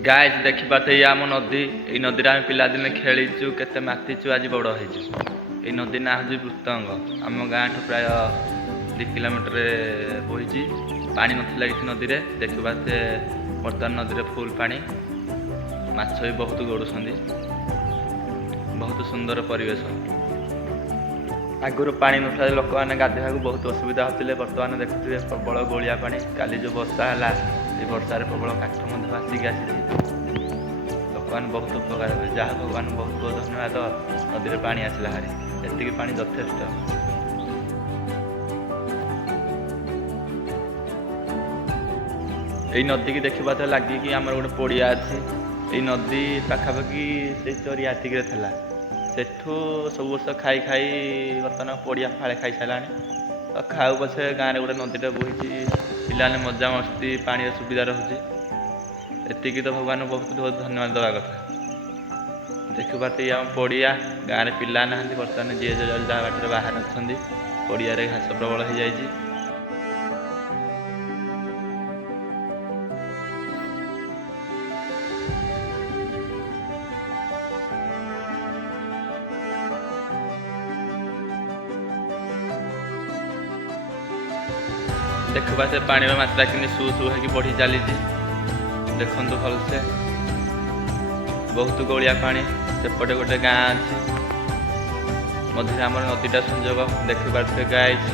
Guys देखी पाते ये आम नदी ये नदी आम पिलादिने खेलीचु केते मातिचु आज बड़ होइचु। ये नदी ना हूँ वृत्तंग आम गाँ ठू प्राय 2 किलोमीटर बोही पानी नथिला कि नदी रे देखी पाते बर्तमान नदी रे फुल पानी माछ भी बहुत गड़ुछंदी बहुत सुंदर परिवेश। आगुरी पानी नथा लोक मैंने गाधोवा बहुत असुविधा होते बर्तमान देखुए प्रबल गोलिया पानी काली जो वर्षा है ये वर्षार प्रबल काठ आसिक आसी लोक मैंने बहुत उपकार हुए जहाँ भगवान बहुत बहुत धन्यवाद नदी में पानी आसला हारी एति पानी यथेष्ट। यही नदी की देखा तो लगे कि आम गोटे पड़िया अच्छी ये नदी पाखापाखि से चरी आतिक सेठू सब वर्ष खाई खाई बर्तमान पड़िया फाड़े खाई सारा तो खाऊ पछे गाँव में गोटे नदीटा बोही पिलाने मजा मस्ती पानी सुविधा रोचे एति तो भगवान बहुत बहुत धन्यवाद देवा कथा। देखु पाते आम पड़िया गाँव में पिला ना बर्तमान जी जहाँ बाटर बाहर अच्छा पड़िया घास प्रबल हो जाए। देखु पाते पानी मात्रा कि सु सु हो बढ़ी चली देखु भलसे बहुत गोलिया पानी सेपटे गोटे गाँ अच्छी मध्य आम नदीटा संजोग देखी पारे गाइस।